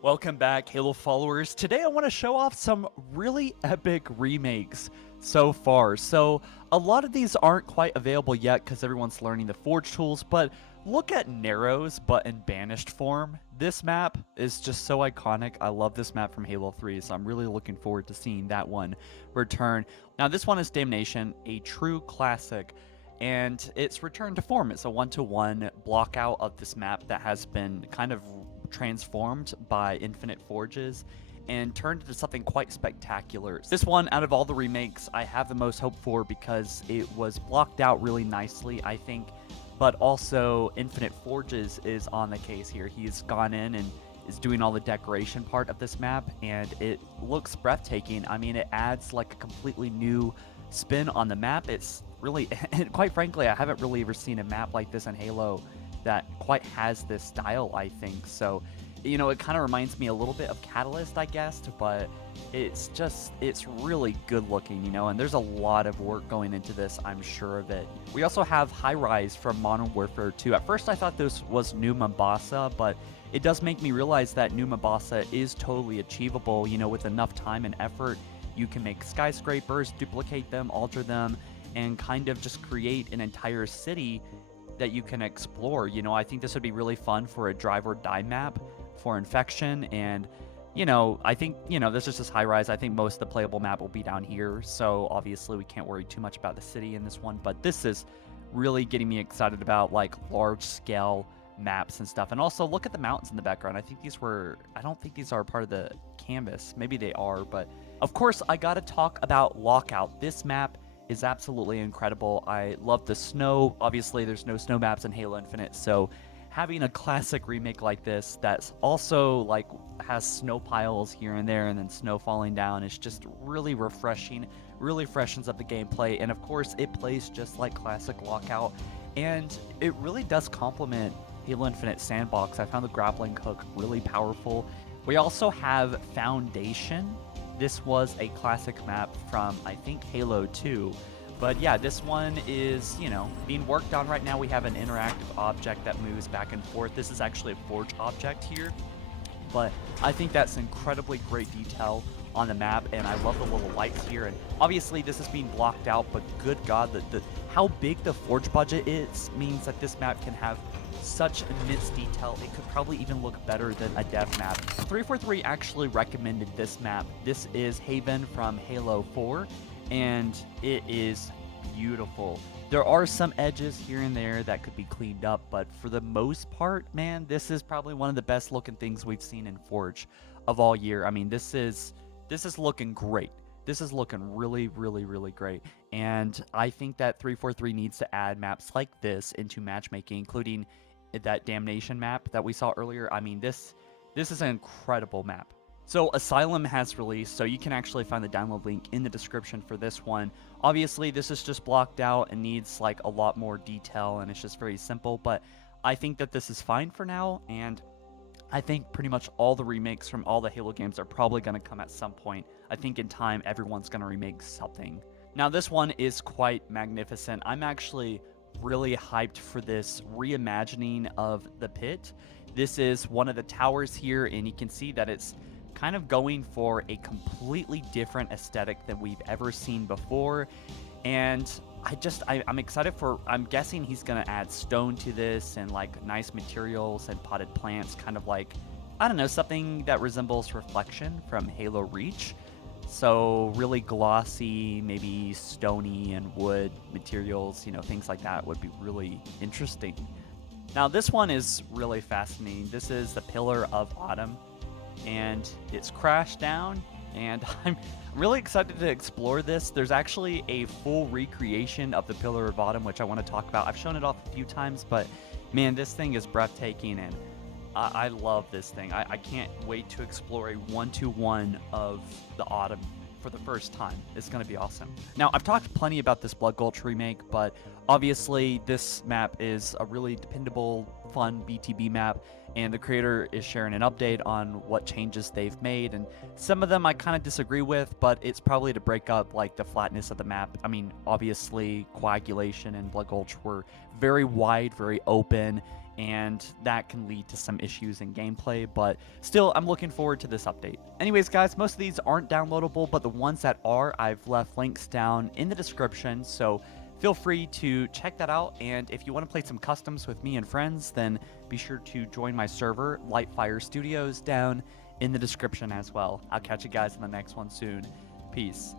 Welcome back, Halo followers. Today I want to show off some really epic remakes so far. So, a lot of these aren't quite available yet because everyone's learning the Forge tools, but look at Narrows, but in banished form. This map is just so iconic. I love this map from Halo 3, so I'm really looking forward to seeing that one return. Now, this one is Damnation, a true classic, and it's returned to form. It's a one-to-one block out of this map that has been kind of transformed by infinite forges and turned into something quite spectacular. This one, out of all the remakes, I have the most hope for because it was blocked out really nicely, I think, but also Infinite Forges is on the case here. He's gone in and is doing all the decoration part of this map, and it looks breathtaking. I mean, it adds like a completely new spin on the map. It's really, and quite frankly, I haven't really ever seen a map like this in Halo that quite has this style, I think. So, you know, it kind of reminds me a little bit of Catalyst, I guess, but it's really good looking, you know, and there's a lot of work going into this, I'm sure of it. We also have High Rise from Modern Warfare 2. At first I thought this was New Mombasa, but it does make me realize that New Mombasa is totally achievable, you know, with enough time and effort. You can make skyscrapers, duplicate them, alter them, and kind of just create an entire city that you can explore. You know, I think this would be really fun for a drive or die map for Infection, and you know, I think, you know, this is just High Rise. I think most of the playable map will be down here, so obviously we can't worry too much about the city in this one, but this is really getting me excited about like large scale maps and stuff. And also look at the mountains in the background. I don't think these are part of the canvas. Maybe they are, but of course I gotta talk about Lockout. This map is absolutely incredible. I love the snow. Obviously, there's no snow maps in Halo Infinite, so having a classic remake like this that's also like has snow piles here and there and then snow falling down is just really refreshing, really freshens up the gameplay, and of course it plays just like classic Lockout, and it really does complement Halo Infinite Sandbox. I found the grappling hook really powerful. We also have Foundation. This was a classic map from, I think, Halo 2. But yeah, this one is, you know, being worked on right now. We have an interactive object that moves back and forth. This is actually a Forge object here. But I think that's incredibly great detail on the map, and I love the little lights here. And obviously this is being blocked out, but good God, how big the Forge budget is means that this map can have such immense detail. It could probably even look better than a dev map. 343 actually recommended this map. This is Haven from Halo 4, and it is beautiful. There are some edges here and there that could be cleaned up, but for the most part, man, this is probably one of the best looking things we've seen in Forge of all year. I mean, this is looking great. This is looking really, really, really great. And I think that 343 needs to add maps like this into matchmaking, including that Damnation map that we saw earlier. I mean, this is an incredible map. So Asylum has released, so you can actually find the download link in the description for this one. Obviously, this is just blocked out and needs like a lot more detail, and it's just very simple, but I think that this is fine for now, and I think pretty much all the remakes from all the Halo games are probably going to come at some point. I think in time, everyone's going to remake something. Now, this one is quite magnificent. I'm actually really hyped for this reimagining of the pit. This is one of the towers here, and you can see that it's kind of going for a completely different aesthetic than we've ever seen before. And I'm excited for, I'm guessing he's going to add stone to this and like nice materials and potted plants, kind of like, I don't know, something that resembles Reflection from Halo Reach. So really glossy, maybe stony and wood materials, you know, things like that would be really interesting. Now this one is really fascinating. This is the Pillar of Autumn, and it's crashed down, and I'm really excited to explore this. There's actually a full recreation of the Pillar of Autumn, which I want to talk about. I've shown it off a few times, but man, this thing is breathtaking, and I love this thing. I can't wait to explore a one-to-one of the Autumn for the first time. It's going to be awesome. Now, I've talked plenty about this Blood Gulch remake, but obviously this map is a really dependable, fun BTB map, and the creator is sharing an update on what changes they've made, and some of them I kind of disagree with, but it's probably to break up like the flatness of the map. I mean, obviously Coagulation and Blood Gulch were very wide, very open, and that can lead to some issues in gameplay, but still, I'm looking forward to this update. Anyways, guys, most of these aren't downloadable, but the ones that are, I've left links down in the description, so feel free to check that out. And if you want to play some customs with me and friends, then be sure to join my server, Lightfire Studios, down in the description as well. I'll catch you guys in the next one soon. Peace.